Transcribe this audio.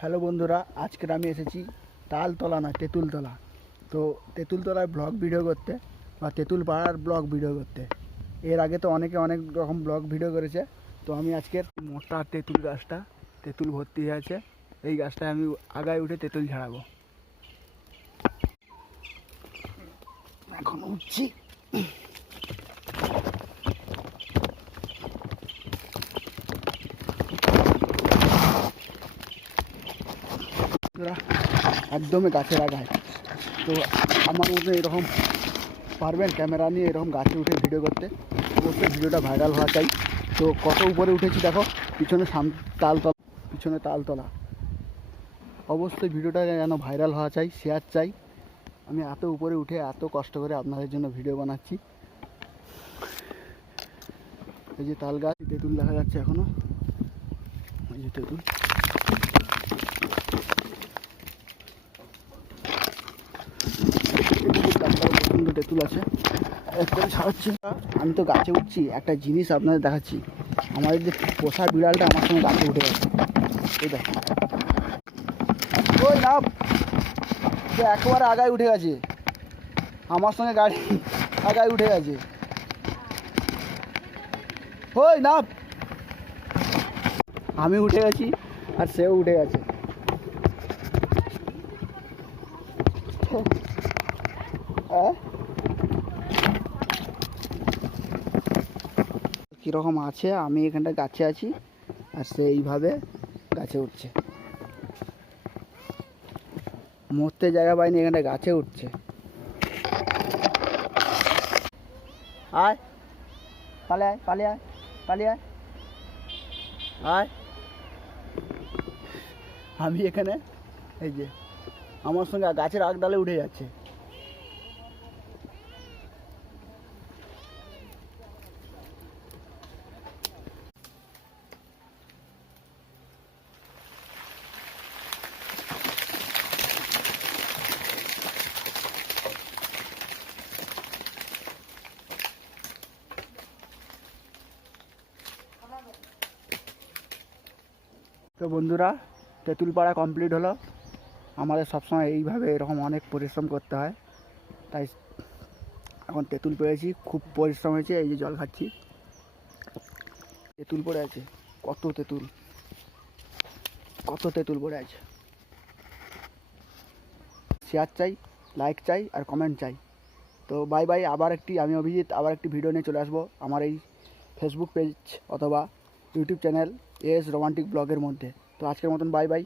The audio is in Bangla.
হ্যালো বন্ধুরা, আজকের আমি এসেছি তালতলা না তেঁতুলতলা। তো তেঁতুলতলায় ব্লগ ভিডিও করতে বা তেঁতুল পাড়ার ব্লগ ভিডিও করতে। এর আগে তো অনেকে অনেক রকম ব্লগ ভিডিও করেছে। তো আমি আজকের মোটা তেঁতুল গাছটা, তেঁতুল ভর্তি হয়ে আছে, এই গাছটায় আমি আগায় উঠে তেঁতুল ঝাড়াবো। এখন উঠছি। একদমই গাছের আগায়। তো আমার মতো এরকম পারবেন ক্যামেরা নিয়ে এরকম গাছে উঠে ভিডিও করতে? অবশ্যই ভিডিওটা ভাইরাল হওয়া চাই। তো কত উপরে উঠেছি দেখো, পিছনে তালতলা, পিছনে তালতলা। অবশ্যই ভিডিওটা যেন ভাইরাল হওয়া চাই, শেয়ার চাই। আমি এত উপরে উঠে এত কষ্ট করে আপনাদের জন্য ভিডিও বানাচ্ছি। এই যে তাল গাছ, তেঁতুল দেখা যাচ্ছে এখনো। এই যে তেঁতুল, প্রচণ্ড তেঁতুল আছে, একদম ছাড়াচ্ছি না। আমি তো গাছে উঠছি, একটা জিনিস আপনাদের দেখাচ্ছি। আমাদের যে পোষা বিড়ালটা আমার সঙ্গে গাছে উঠে গেছে, এই দেখো। ওই নাম সে একেবারে আগায় উঠে গেছে, আমার সঙ্গে গাড়ি আগায় উঠে গেছে। ওই নাম, আমি উঠে গেছি আর সেও উঠে গেছে। কীরকম আছে, আমি এখানটা গাছে আছি আর সে এইভাবে গাছে উঠছে। মরতে জায়গা পাইনি, এখানটা গাছে উঠছে। আয় পালে আয়, পালে আয়, পালে আয়, আয়। আমি এখানে, এই যে আমার সঙ্গে গাছের আগডালে উঠে যাচ্ছে। তো বন্ধুরা, তেঁতুল পাড়া কমপ্লিট হলো। আমাদের সবসময় এইভাবে এরকম অনেক পরিশ্রম করতে হয়, তাই এখন তেঁতুল পেয়েছি, খুব পরিশ্রম হয়েছে। এই যে জল খাচ্ছি, তেঁতুল পড়ে আছে, কত তেঁতুল, কত তেঁতুল পড়ে আছে। শেয়ার চাই, লাইক চাই আর কমেন্ট চাই। তো বাই বাই। আমি অভিজিৎ আবার একটি ভিডিও নিয়ে চলে আসবো আমার এই ফেসবুক পেজ অথবা ইউটিউব চ্যানেল এস রোমান্টিক ব্লগের মধ্যে। তো আজকের মতন বাই বাই।